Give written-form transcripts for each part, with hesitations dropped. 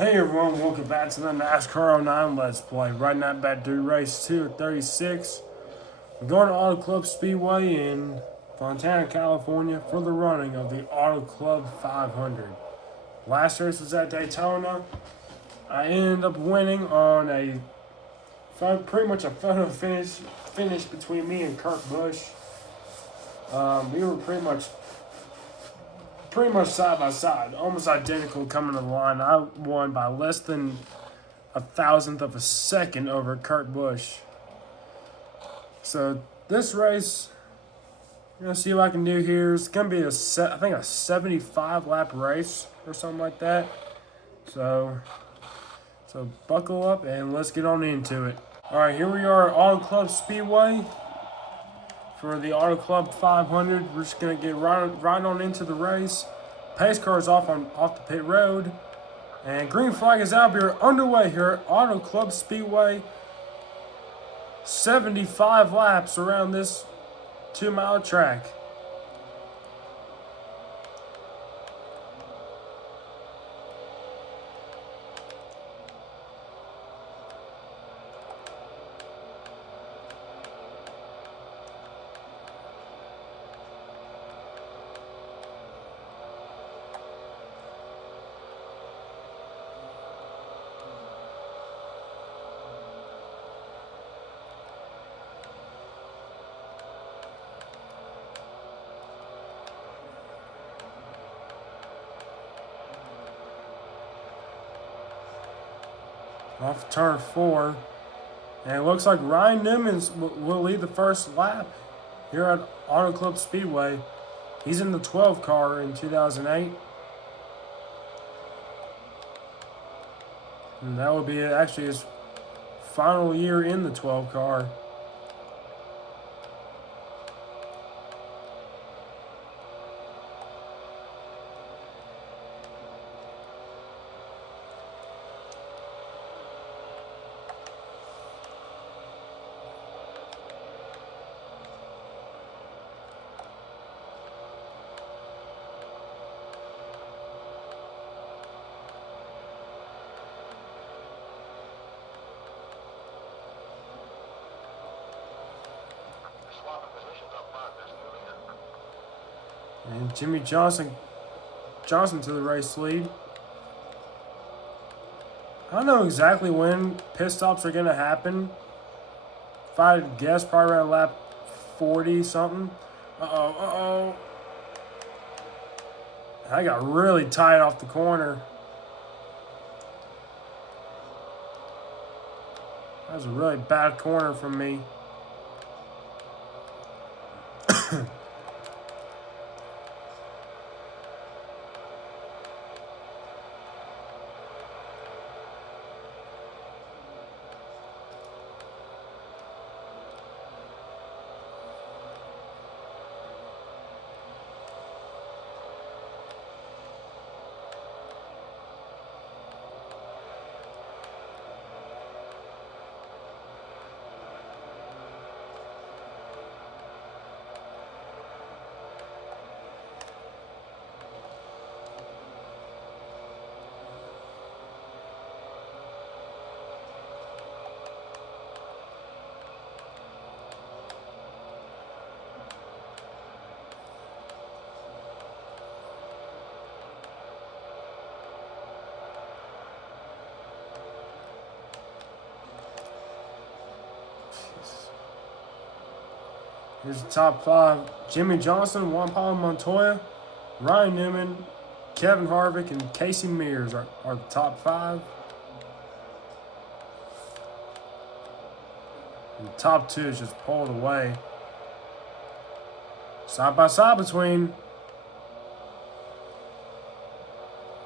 Hey everyone, welcome back to the NASCAR '09 Let's Play. Right now, back to race 2 at 36. We're going to Auto Club Speedway in Fontana, California for the running of the Auto Club 500. Last race was at Daytona. I ended up winning on pretty much a photo finish between me and Kurt Busch. We were pretty much side by side, almost identical coming to the line. I won by less than a thousandth of a second over Kurt Busch. So this race, I'm gonna see what I can do here. It's gonna be a 75 lap race or something like that. So buckle up and let's get on into it. All right, here we are at Auto Club Speedway for the Auto Club 500. We're just gonna get right on into the race. Pace car is off the pit road, and green flag is out. We're underway here at Auto Club Speedway. 75 laps around this 2-mile track. Off turn 4. And it looks like Ryan Newman will lead the first lap here at Auto Club Speedway. He's in the 12 car in 2008. And that will be actually his final year in the 12 car. And Jimmy Johnson to the race lead. I don't know exactly when pit stops are going to happen. If I had guessed, probably around lap 40 something. Uh-oh. I got really tight off the corner. That was a really bad corner from me. Here's the top 5. Jimmy Johnson, Juan Pablo Montoya, Ryan Newman, Kevin Harvick, and Casey Mears are the top 5. And the top 2 is just pulled away. Side by side between...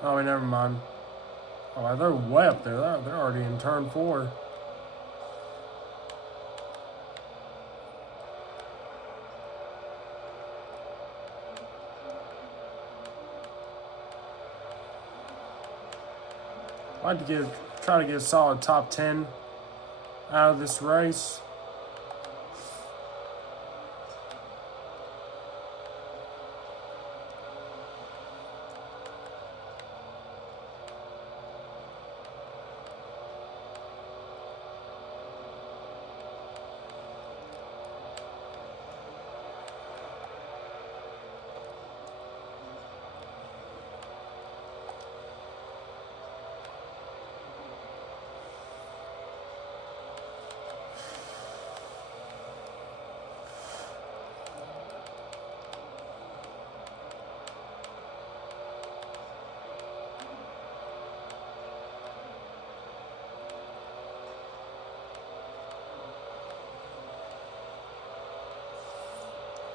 Oh, wait, never mind. Oh, they're way up there. They're already in turn 4. I'd like to try to get a solid top 10 out of this race.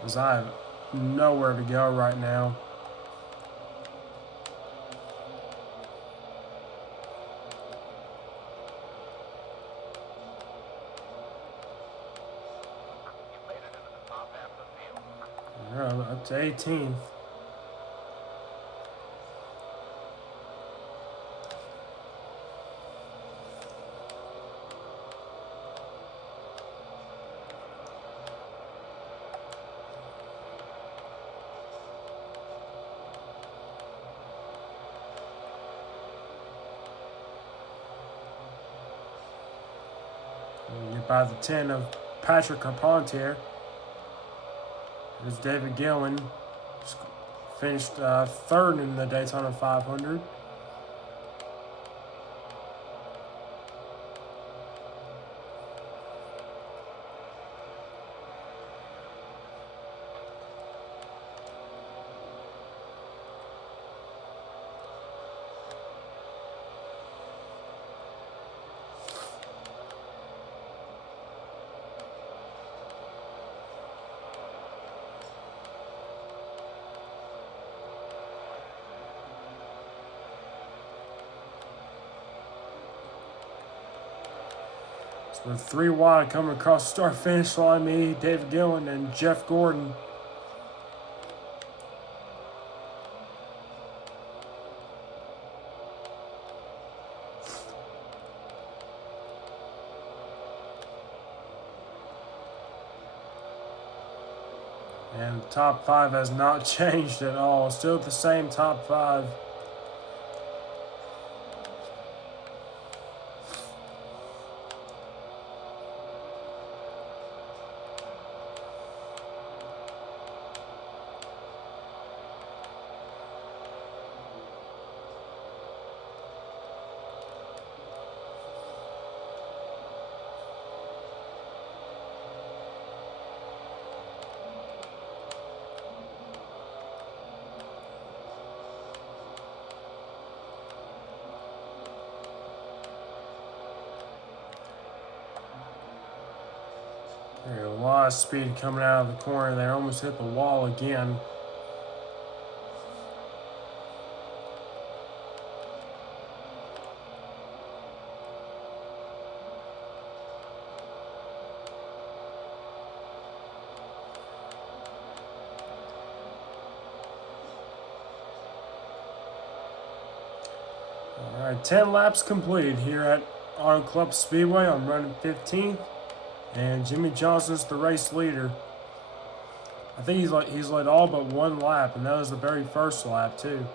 because I have nowhere to go right now. Up to 18th. Get by the 10 of Patrick Carpentier. There's David Gillen. Just finished third in the Daytona 500. So with 3 wide coming across the start finish line, me, David Gillen, and Jeff Gordon. And the top 5 has not changed at all. Still the same top 5. A lot of speed coming out of the corner there. Almost hit the wall again. All right, 10 laps complete here at Auto Club Speedway. I'm running 15th. And Jimmy Johnson's the race leader. I think he's led all but 1 lap, and that was the very first lap too.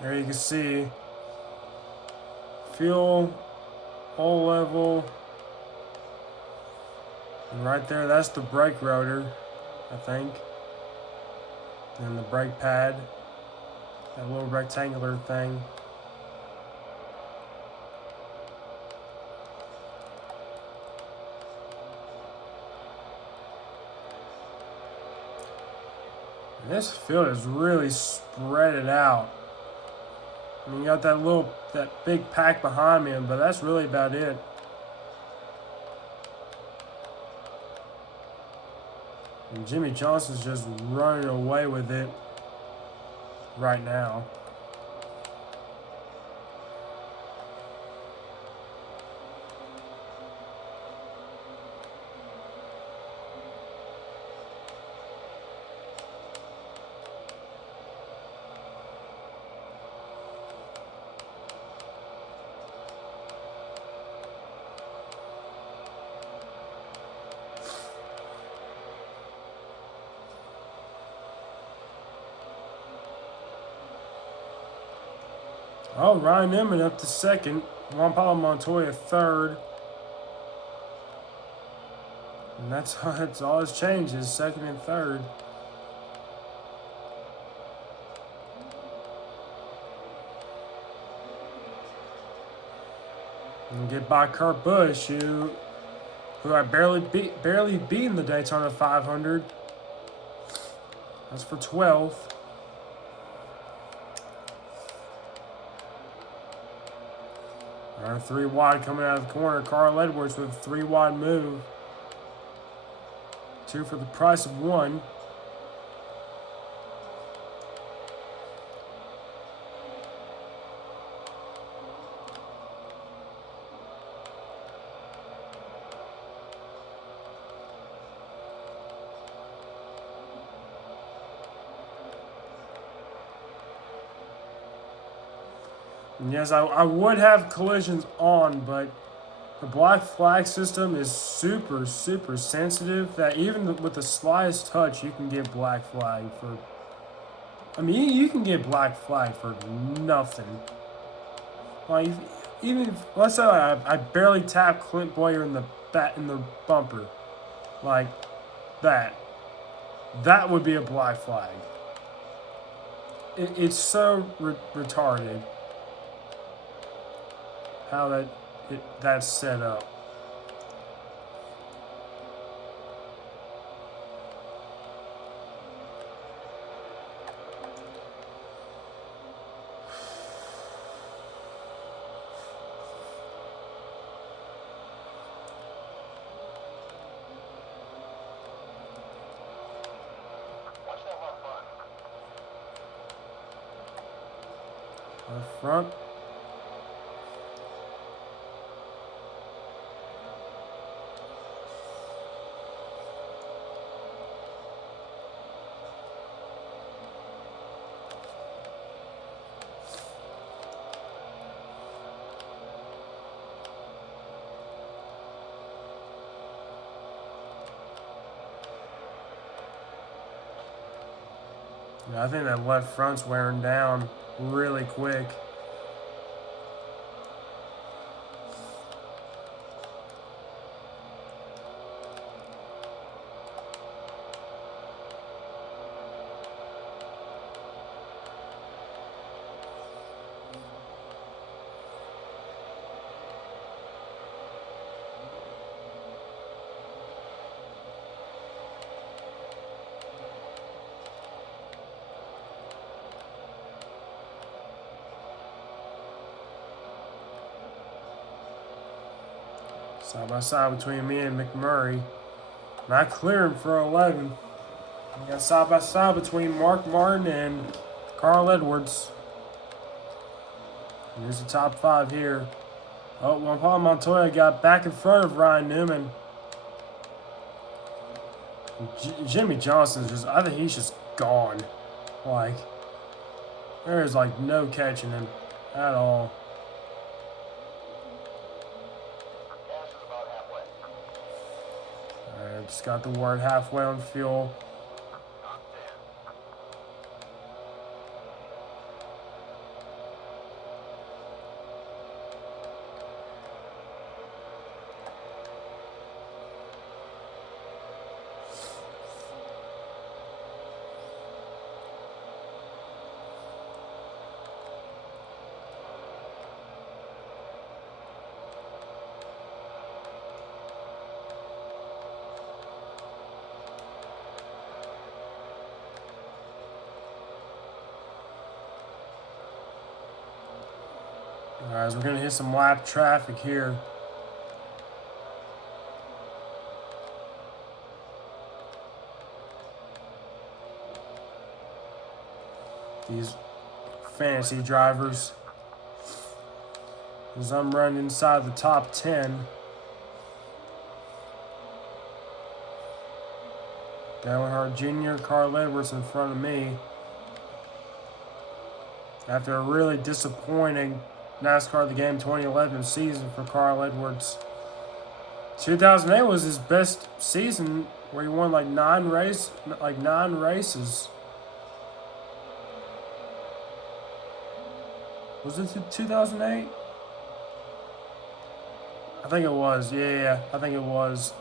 There you can see fuel, oil level, and right there that's the brake rotor, I think, and the brake pad, that little rectangular thing. And this field is really spread it out. I mean, you got that big pack behind me, but that's really about it. And Jimmy Johnson's just running away with it right now. Oh, Ryan Newman up to second. Juan Pablo Montoya third. And that's all his changes, second and third. And get by Kurt Busch, who I barely beat in the Daytona 500. That's for 12th. Our 3 wide coming out of the corner. Carl Edwards with a 3 wide move. 2 for the price of 1. And yes, I would have collisions on, but the black flag system is super, super sensitive that even with the slightest touch, you can get black flag for. I mean, you can get black flag for nothing. Like, even if, let's say I barely tap Clint Boyer in the bumper, like that would be a black flag. It's so retarded how that's set up. Up front. Yeah, I think that left front's wearing down really quick. Side by side between me and McMurray. Not clearing for 11. We got side by side between Mark Martin and Carl Edwards. And here's the top 5 here. Oh, Juan Pablo Montoya got back in front of Ryan Newman. Jimmy Johnson's just, I think he's just gone. Like, there is like no catching him at all. Alright, just got the word halfway on fuel. Alright, so we're going to hit some lap traffic here. These fantasy drivers. As I'm running inside the top 10. Dale Earnhardt Jr., Carl Edwards in front of me. After a really disappointing NASCAR The Game 2011 season for Carl Edwards. 2008 was his best season where he won like 9 races. Was it 2008? I think it was. Yeah, I think it was.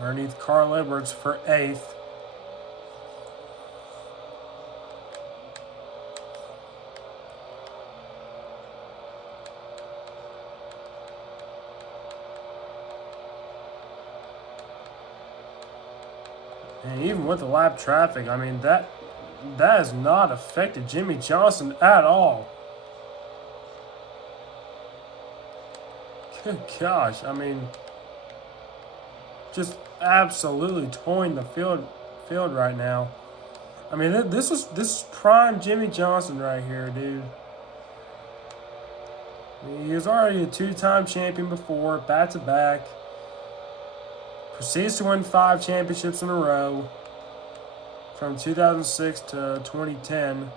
Underneath Carl Edwards for 8th. And even with the lap traffic, I mean, that has not affected Jimmy Johnson at all. Good gosh, I mean, just absolutely toying the field right now. I mean, this is prime Jimmy Johnson right here, dude. He was already a two-time champion before, back-to-back. Proceeds to win 5 championships in a row from 2006 to 2010.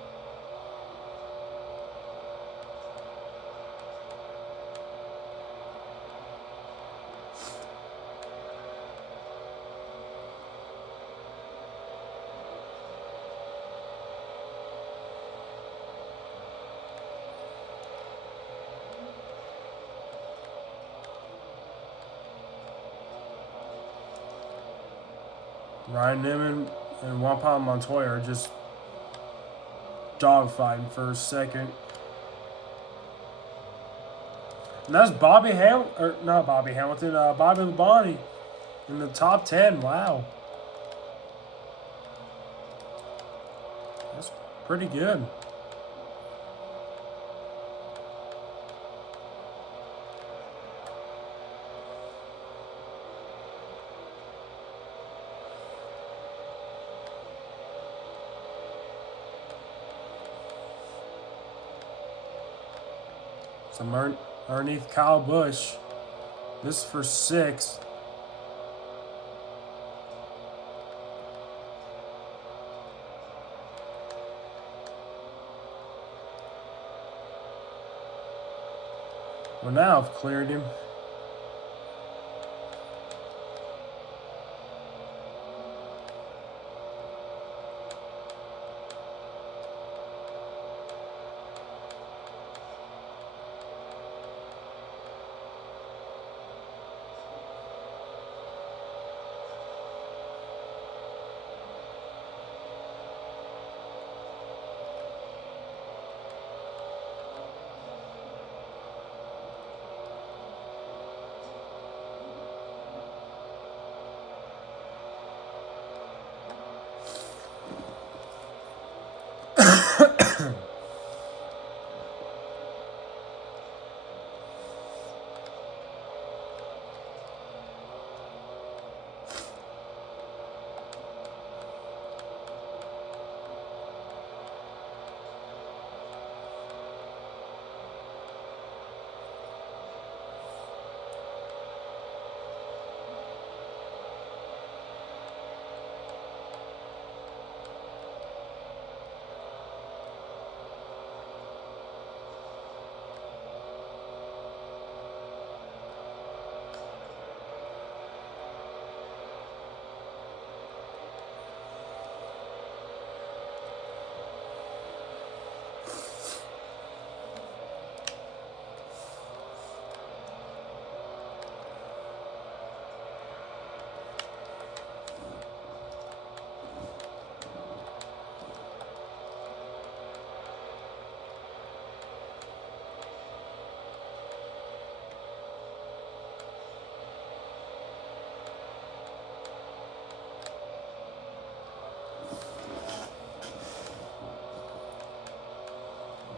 Ryan Newman and Juan Pablo Montoya are just dogfighting for a second. And that's Bobby Hamilton, Bobby Labonte in the top 10. Wow. That's pretty good. So underneath Kyle Busch. This is for 6th. Well, now I've cleared him.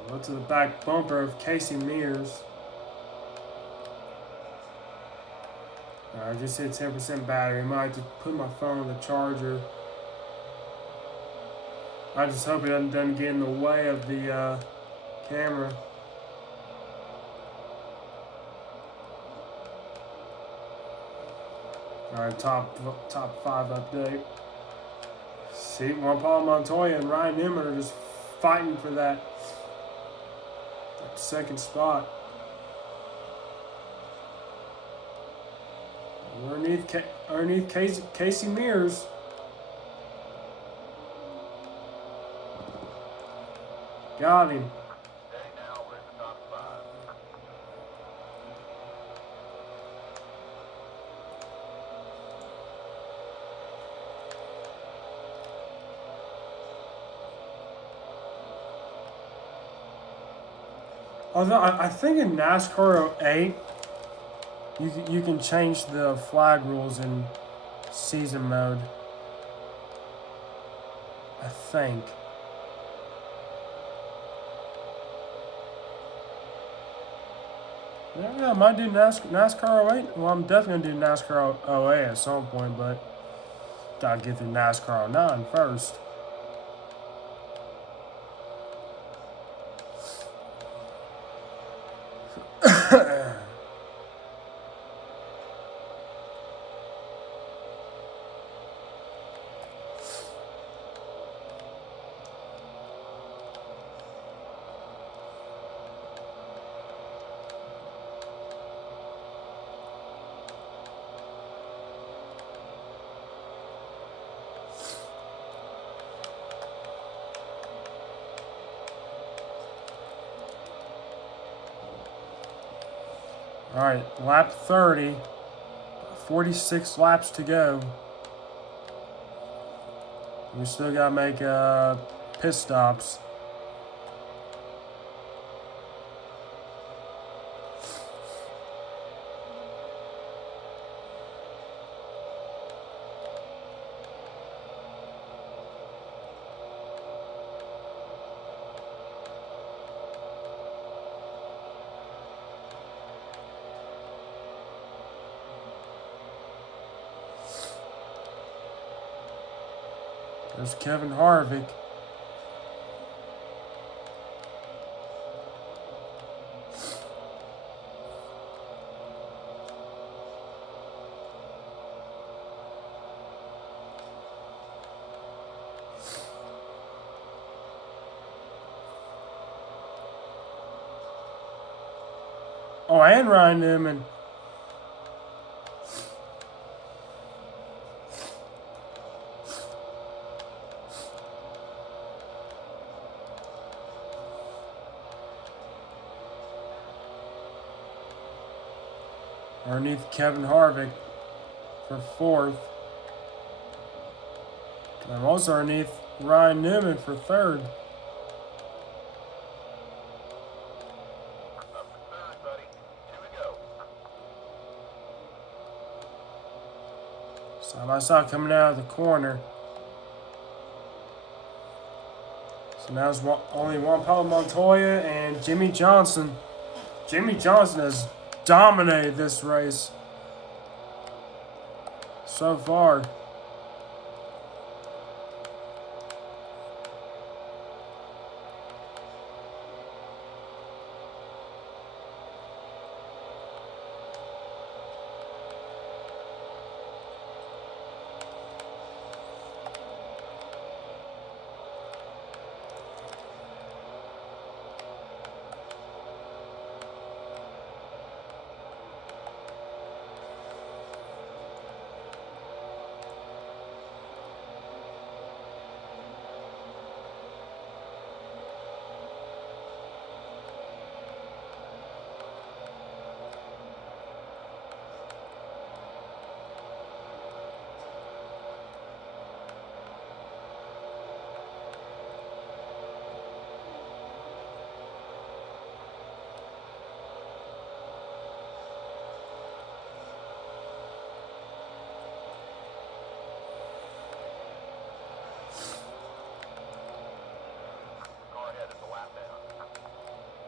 Go to the back bumper of Casey Mears. I just hit 10% battery. Might have to put my phone on the charger. I just hope it doesn't get in the way of the camera. Alright, top 5 update. See, Juan Pablo Montoya and Ryan Newman are just fighting for that second spot. Underneath Casey Mears. Got him. Although I think in NASCAR '08, you can change the flag rules in season mode. I think. Yeah, I might do NASCAR '08. Well, I'm definitely gonna do NASCAR '08 at some point, but gotta get through NASCAR '09 first. All right, lap 30. 46 laps to go. We still gotta make pit stops. There's Kevin Harvick. Oh, and Ryan Newman. Underneath Kevin Harvick for fourth. And also underneath Ryan Newman for third. Side by side coming out of the corner. So now it's only Juan Pablo Montoya and Jimmy Johnson. Jimmy Johnson has dominated this race so far.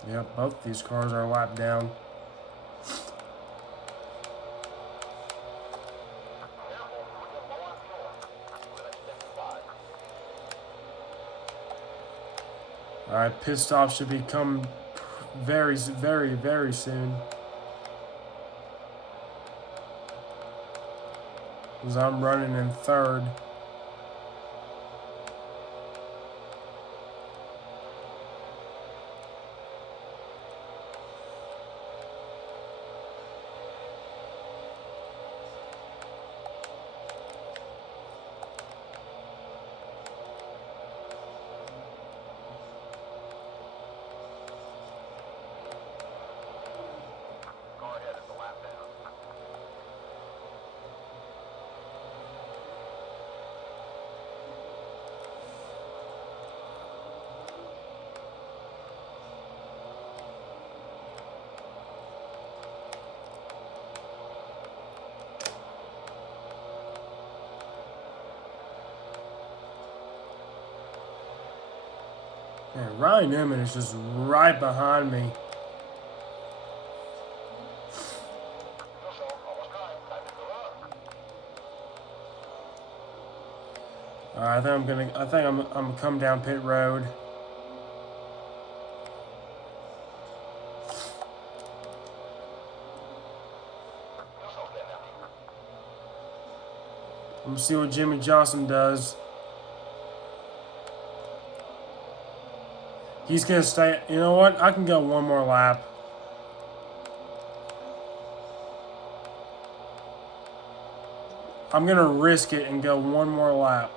Yep, both these cars are lapped down. Alright, pit stop should be coming very, very, very soon. Because I'm running in third. Man, Ryan Newman is just right behind me. All right, I think I'm gonna come down pit road. I'm gonna see what Jimmy Johnson does. He's gonna stay. You know what? I can go one more lap. I'm gonna risk it and go one more lap.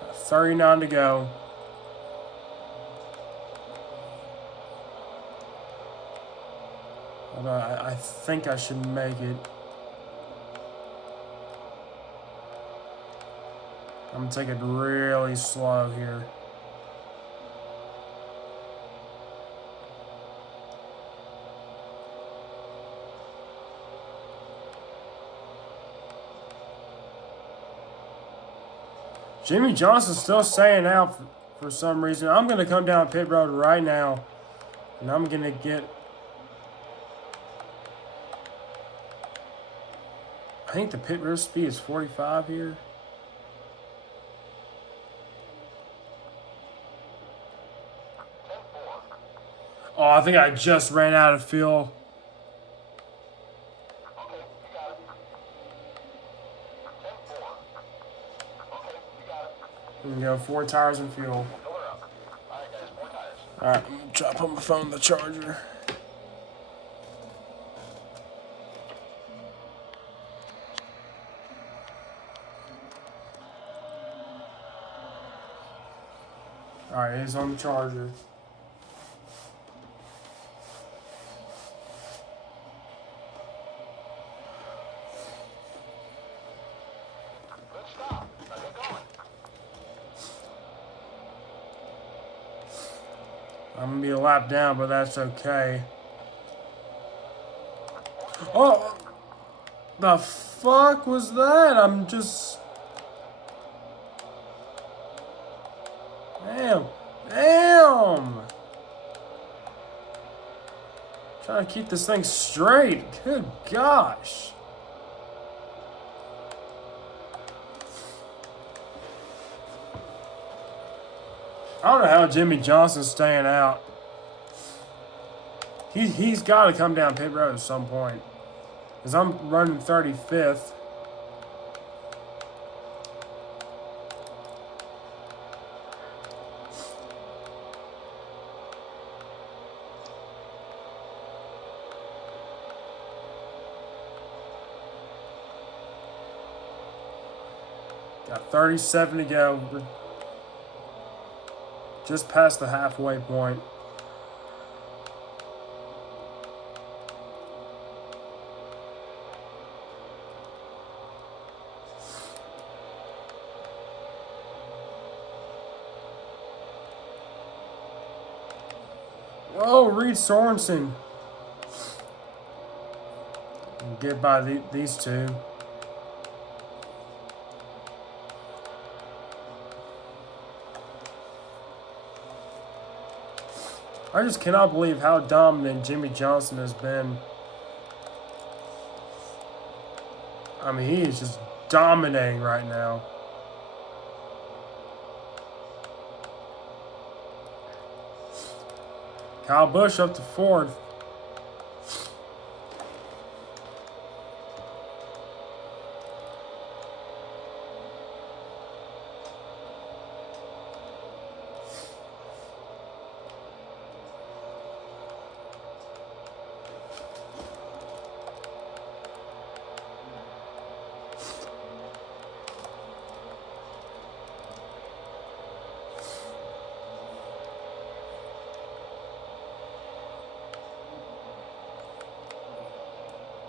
Got 39 to go. Hold on, I think I should make it. I'm gonna take it really slow here. Jimmy Johnson's still staying out for some reason. I'm gonna come down pit road right now, and I'm gonna get. I think the pit road speed is 45 here. Oh, I think I just ran out of fuel. We can go 4 tires and fuel. Alright, I'm gonna try to put my phone in the charger. Alright, it's on the charger. I'm gonna be a lap down, but that's okay. Oh! The fuck was that? I'm just... Damn! Damn! Trying to keep this thing straight. Good gosh. I don't know how Jimmy Johnson's staying out. He's got to come down pit road at some point. Because I'm running 35th. Got 37 to go. We're just past the halfway point. Whoa, Reed Sorensen. Get by these two. I just cannot believe how dominant Jimmy Johnson has been. I mean, he is just dominating right now. Kyle Busch up to 4th.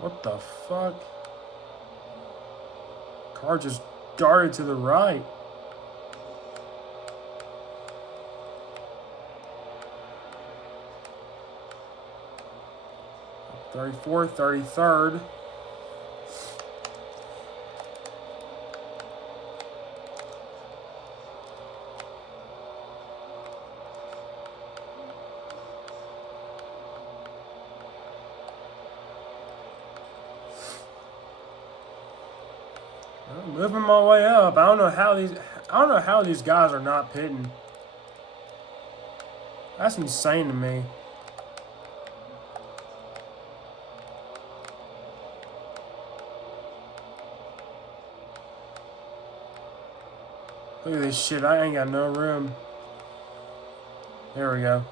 What the fuck? Car just darted to the right. .34, 33rd. I'm moving my way up. I don't know how these guys are not pitting. That's insane to me. Look at this shit. I ain't got no room. There we go.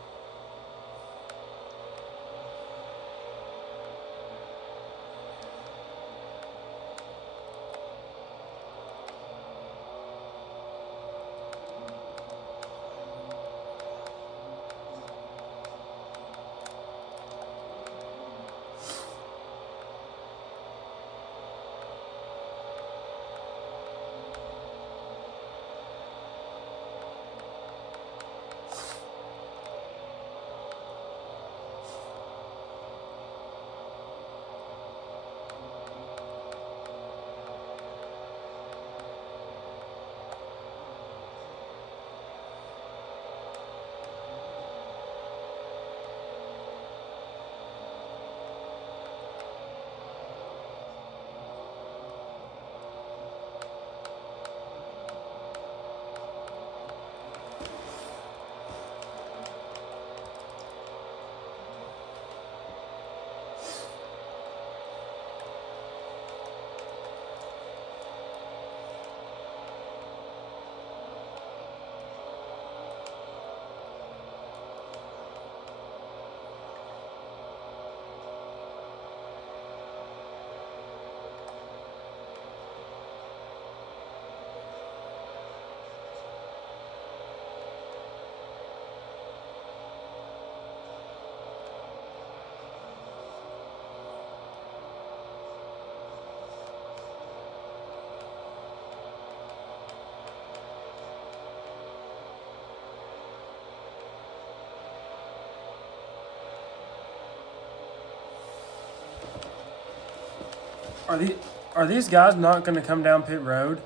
Are these guys not going to come down pit road?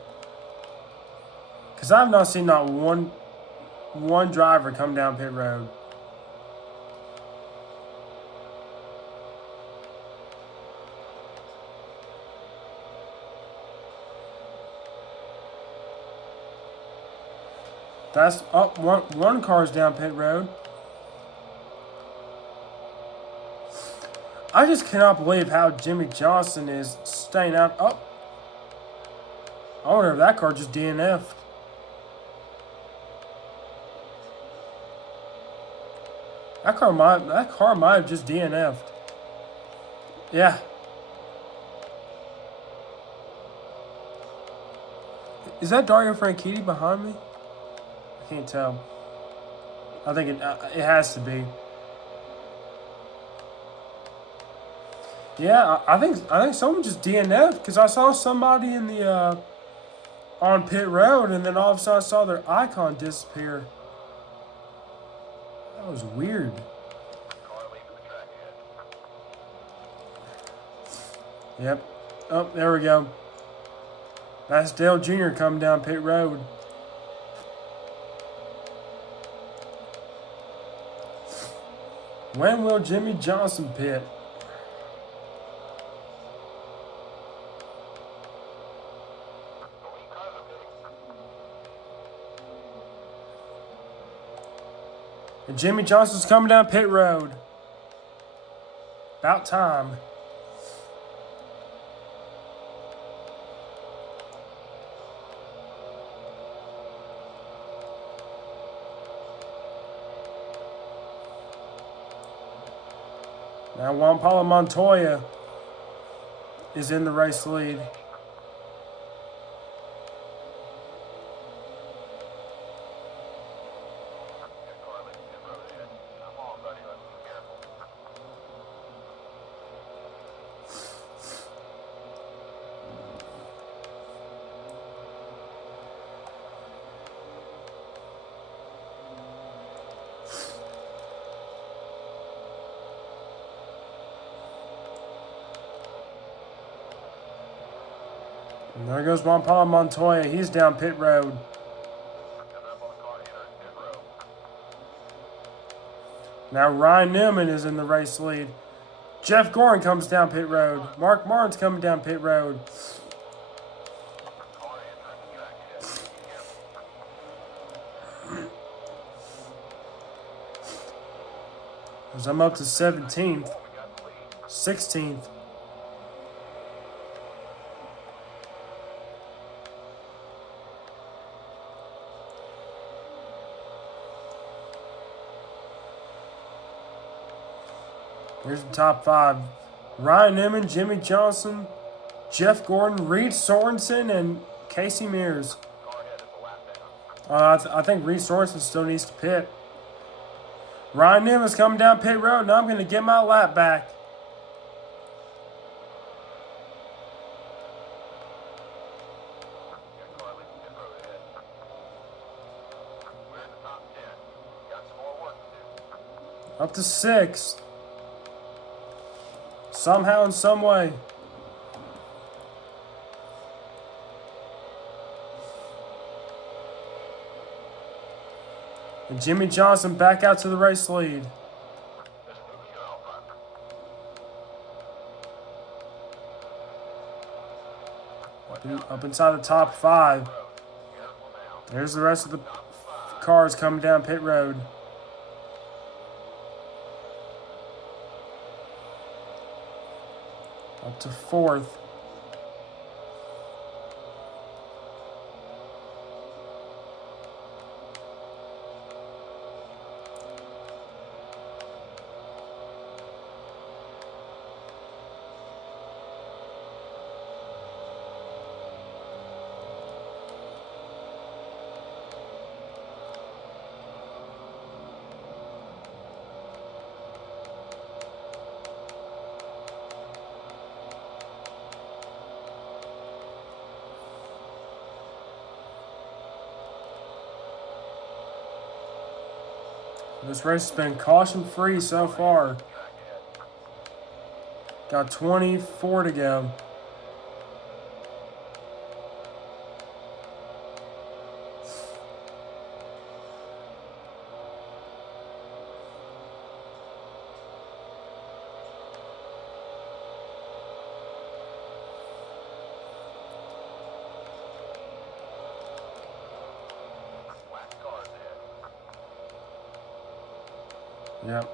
Because I've not seen not one driver come down pit road. That's up. One car's down pit road. I just cannot believe how Jimmy Johnson is staying out. Oh, I wonder if that car just DNF'd. That car might have just DNF'd. Yeah. Is that Dario Franchitti behind me? I can't tell. I think it has to be. Yeah, I think someone just DNF'd because I saw somebody in the on pit road, and then all of a sudden I saw their icon disappear. That was weird. Yep. Oh, there we go. That's Dale Jr. coming down pit road. When will Jimmy Johnson pit? And Jimmy Johnson's coming down pit road. About time. Now Juan Pablo Montoya is in the race lead. And there goes Juan Pablo Montoya. He's down pit road. Now Ryan Newman is in the race lead. Jeff Gordon comes down pit road. Mark Martin's coming down pit road. As I'm up to 17th, 16th. Here's the top 5. Ryan Newman, Jimmy Johnson, Jeff Gordon, Reed Sorensen, and Casey Mears. I think Reed Sorensen still needs to pit. Ryan Newman's coming down pit road, and I'm going to get my lap back. Up to 6th. Somehow, in some way. And Jimmy Johnson back out to the race lead. Up inside the top 5. There's the rest of the cars coming down pit road. Up to 4th. This race has been caution-free so far. Got 24 to go. Yep.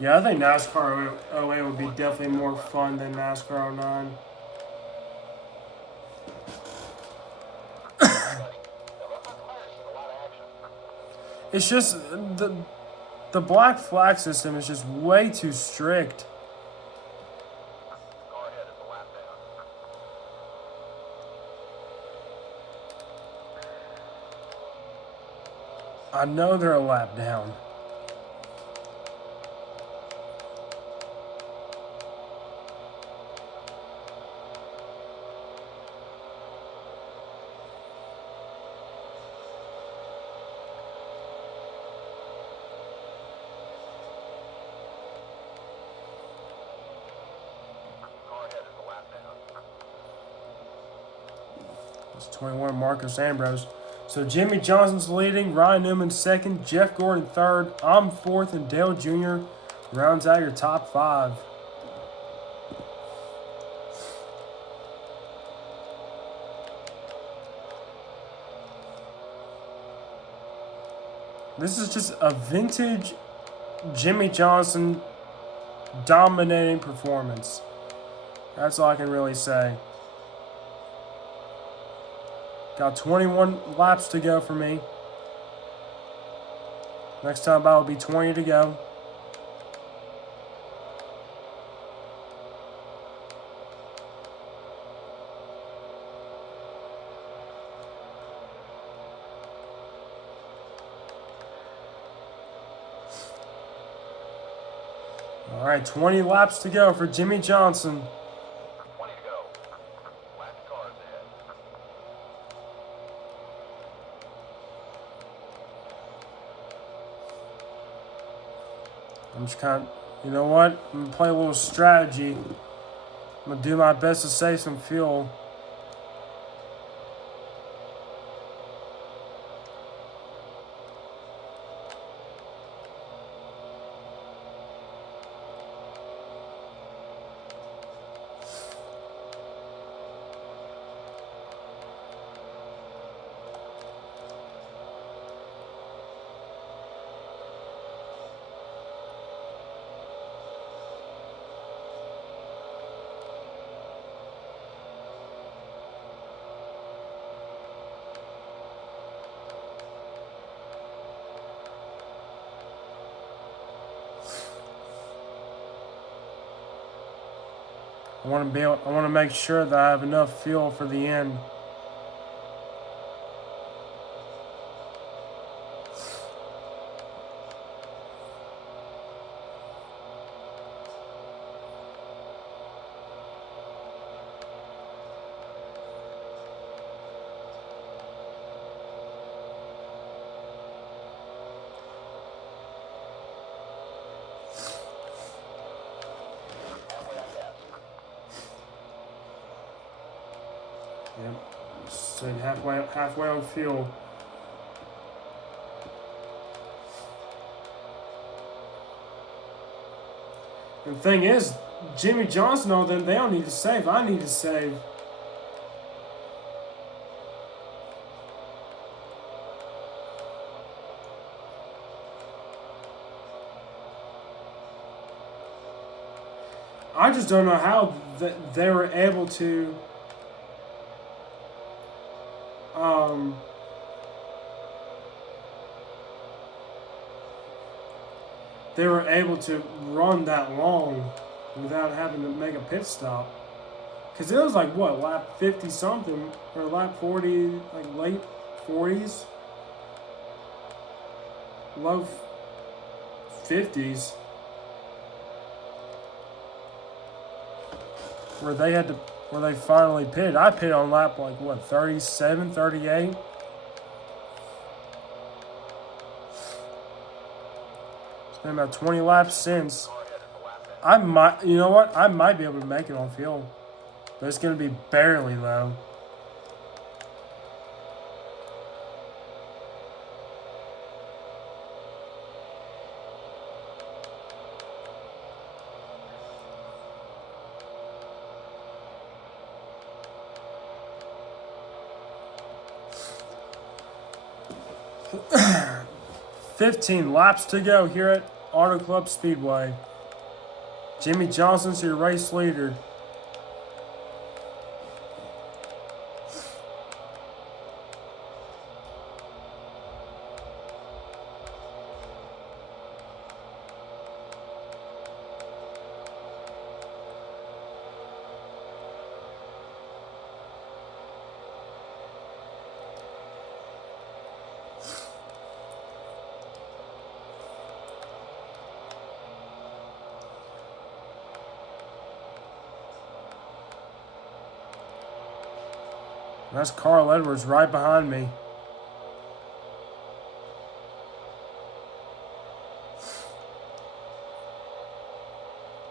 Yeah, I think NASCAR 08 would be definitely more fun than NASCAR 09. It's just the black flag system is just way too strict. I know they're a lap down. It's 21, Marcus Ambrose. So Jimmy Johnson's leading, Ryan Newman second, Jeff Gordon third, I'm fourth, and Dale Jr. rounds out your top 5. This is just a vintage Jimmy Johnson dominating performance. That's all I can really say. Got 21 laps to go for me. Next time out will be 20 to go. All right, 20 laps to go for Jimmy Johnson. I'm just kind of, you know what? I'm going to play a little strategy. I'm going to do my best to save some fuel. I want to make sure that I have enough fuel for the end. Yep. Stayed halfway on fuel. And the thing is, Jimmy Johnson, all them, they don't need to save. I need to save. I just don't know how they were able to they were able to run that long without having to make a pit stop. Because it was like, what, lap 50 something, or lap 40, like late 40s? Low 50s. Where they finally pitted. I pitted on lap like, what, 37, 38? It's been about 20 laps since. I might, you know what? I might be able to make it on fuel. But it's going to be barely, though. $15 laps to go here at Auto Club Speedway. Jimmy Johnson's your race leader. That's Carl Edwards right behind me.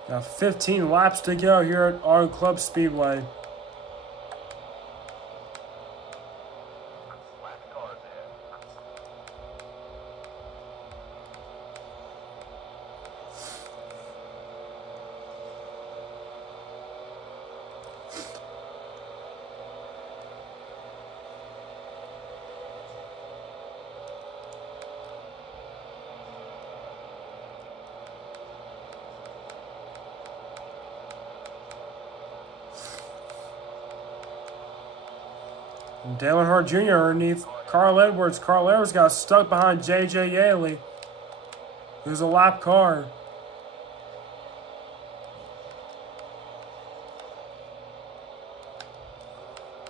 Now 15 laps to go here at Auto Club Speedway. Dale Earnhardt Jr. underneath Carl Edwards. Carl Edwards got stuck behind J.J. Yaley, who's a lap car.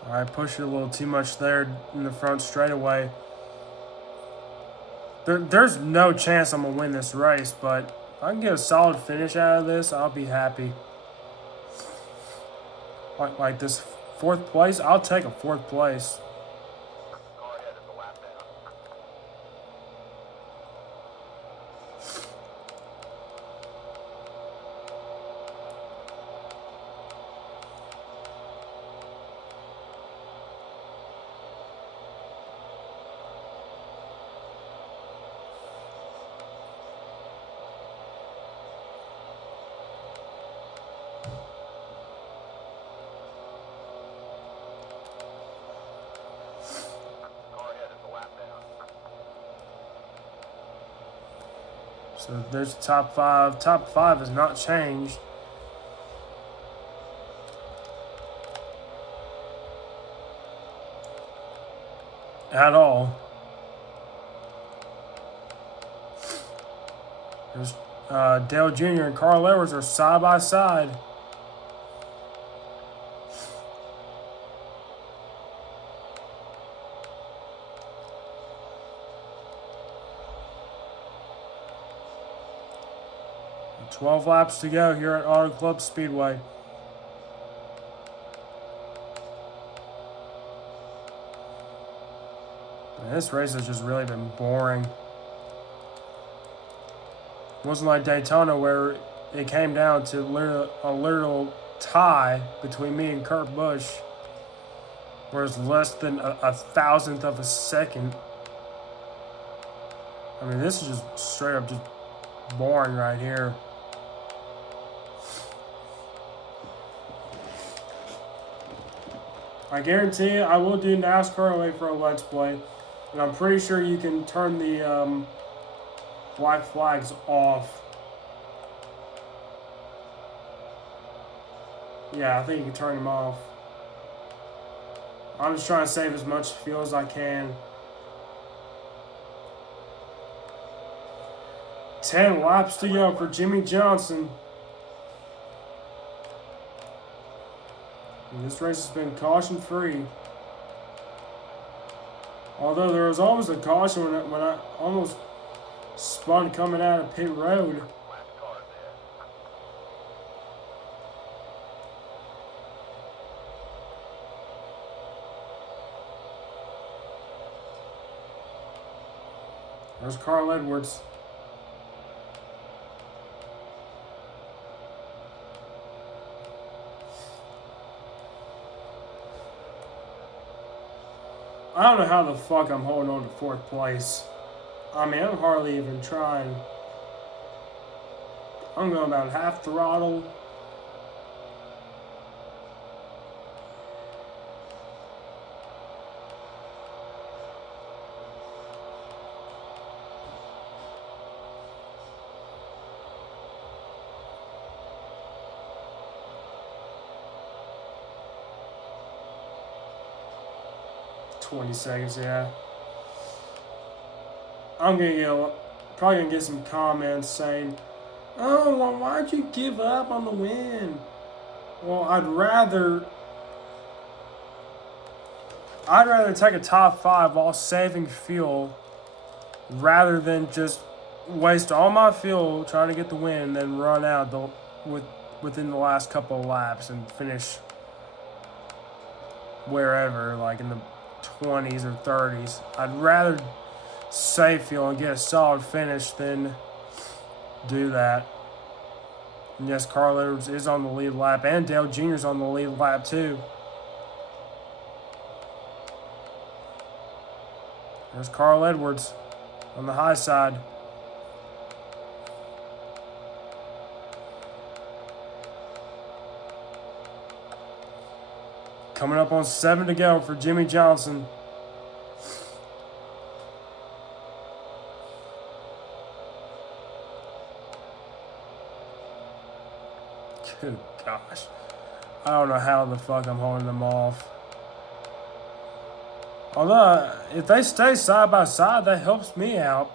I pushed it a little too much there in the front straightaway. There's no chance I'm going to win this race, but if I can get a solid finish out of this, I'll be happy. Like this fourth place, I'll take a fourth place. So there's the top five. Top five has not changed. At all. There's Dale Jr. and Carl Edwards are side by side. 12 laps to go here at Auto Club Speedway. And this race has just really been boring. It wasn't like Daytona where it came down to a literal tie between me and Kurt Busch, where it's less than a thousandth of a second. I mean, this is just straight up just boring right here. I guarantee you, I will do NASCAR away for a Let's Play. And I'm pretty sure you can turn the black flags off. Yeah, I think you can turn them off. I'm just trying to save as much fuel as I can. 10 laps to go for Jimmy Johnson. And this race has been caution-free. Although there was almost a caution when I almost spun coming out of pit road. There's Carl Edwards. I don't know how the fuck I'm holding on to 4th place. I mean, I'm hardly even trying. I'm going about half throttle. $20 seconds, yeah. I'm probably gonna get some comments saying, "Oh, well, why'd you give up on the win?" Well, I'd rather take a top 5 while saving fuel, rather than just waste all my fuel trying to get the win and then run out within the last couple of laps and finish wherever, like in the 20s or 30s. I'd rather save fuel and get a solid finish than do that. And yes, Carl Edwards is on the lead lap, and Dale Jr.'s on the lead lap too. There's Carl Edwards on the high side. Coming up on 7 to go for Jimmy Johnson. Good gosh. I don't know how the fuck I'm holding them off. Although, if they stay side by side, that helps me out.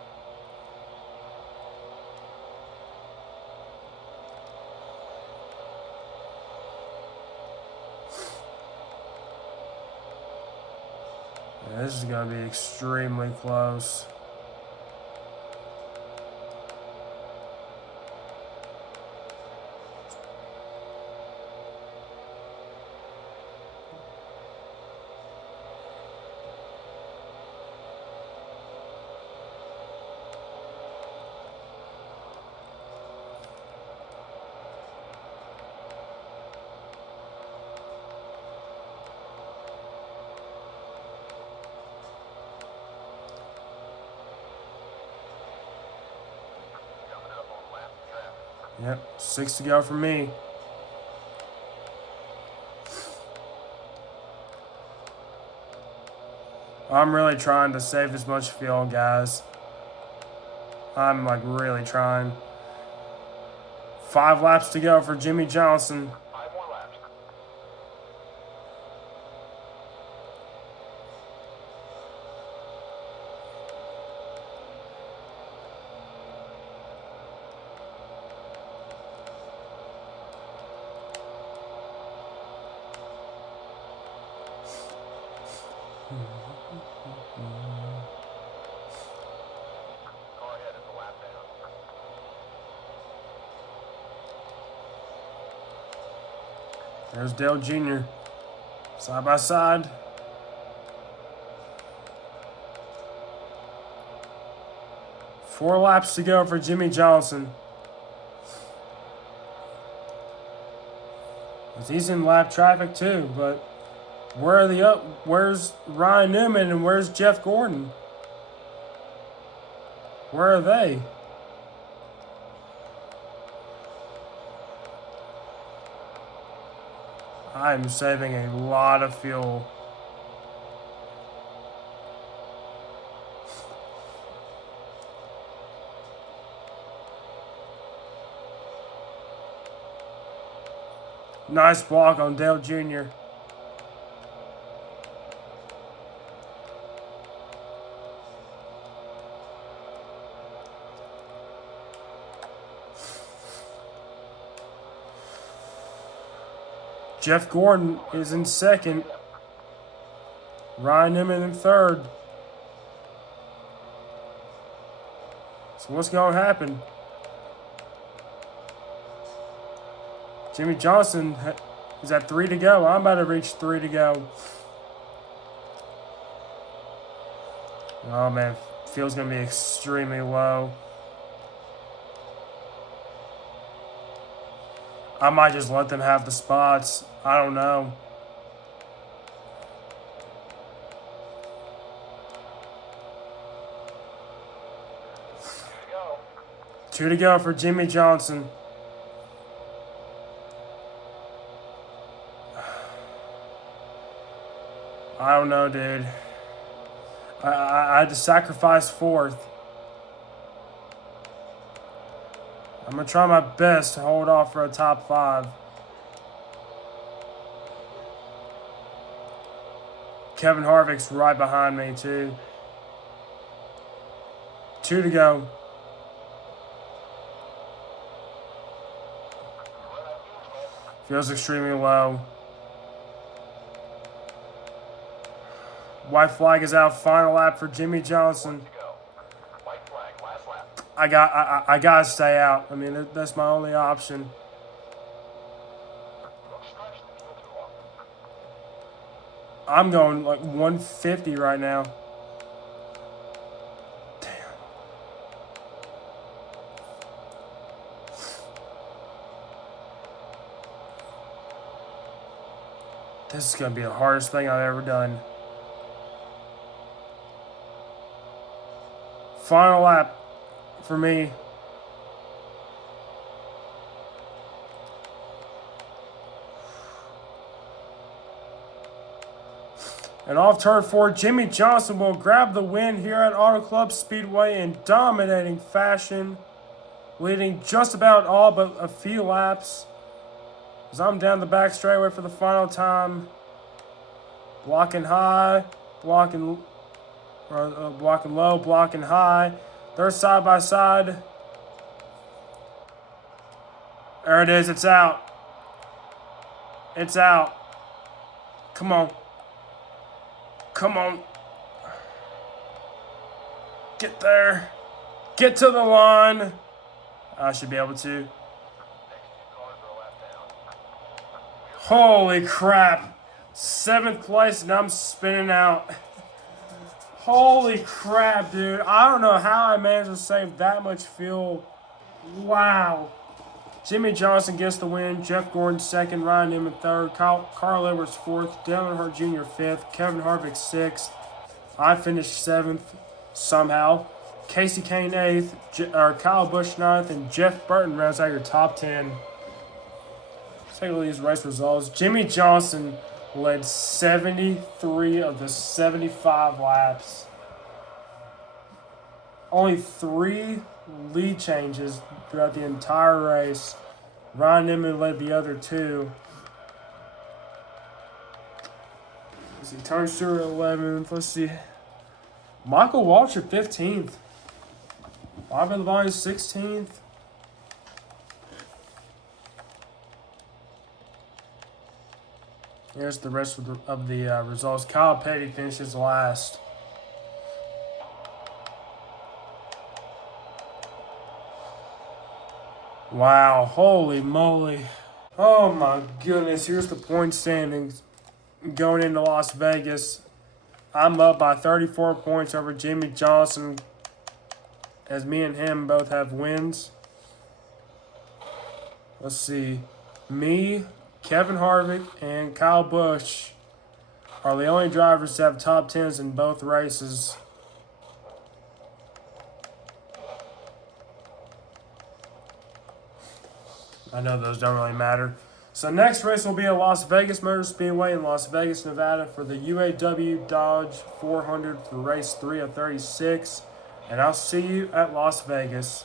Yeah, this is going to be extremely close. Yep, 6 to go for me. I'm really trying to save as much fuel, guys. I'm like really trying. 5 laps to go for Jimmy Johnson. 5 more laps. Go ahead at the lap down. There's Dale Jr. Side by side. Four laps to go for Jimmy Johnson. He's in lap traffic too, but where's Ryan Newman and where's Jeff Gordon? Where are they? I'm saving a lot of fuel. Nice block on Dale Jr. Jeff Gordon is in second. Ryan Newman in third. So what's going to happen? Jimmy Johnson is at 3 to go. I'm about to reach 3 to go. Oh man, feels going to be extremely low. I might just let them have the spots. I don't know. Two to go for Jimmy Johnson. I don't know, dude. I had to sacrifice fourth. I'm going to try my best to hold off for a top 5. Kevin Harvick's right behind me, too. 2 to go. Feels extremely low. White flag is out. Final lap for Jimmy Johnson. I gotta stay out. I mean, that's my only option. I'm going like 150 right now. Damn. This is gonna be the hardest thing I've ever done. Final lap for me. And off turn 4, Jimmy Johnson will grab the win here at Auto Club Speedway in dominating fashion, leading just about all but a few laps. As I'm down the back straightaway for the final time, blocking high, blocking low, blocking high. They're side by side. There it is. It's out. It's out. Come on. Come on. Get there. Get to the line. I should be able to. Holy crap. 7th place and I'm spinning out. Holy crap, dude. I don't know how I managed to save that much fuel. Wow. Jimmy Johnson gets the win. Jeff Gordon second. Ryan Newman third. Carl Edwards fourth. Dale Earnhardt Jr. fifth. Kevin Harvick sixth. I finished 7th somehow. Casey Kane 8th. Kyle Busch 9th. And Jeff Burton rounds out your top 10. Let's take a look at these race results. Jimmy Johnson led 73 of the 75 laps. Only 3 lead changes throughout the entire race. Ryan Newman led the other 2. Let's see, Tony Stewart 11th. Let's see. Michael Waltrip 15th. Bobby Labonte 16th. Here's the rest of the results. Kyle Petty finishes last. Wow, holy moly. Oh my goodness, here's the point standings going into Las Vegas. I'm up by 34 points over Jimmy Johnson, as me and him both have wins. Let's see. Me, Kevin Harvick, and Kyle Busch are the only drivers to have top 10s in both races. I know those don't really matter. So next race will be at Las Vegas Motor Speedway in Las Vegas, Nevada for the UAW Dodge 400 for race 3 of 36. And I'll see you at Las Vegas.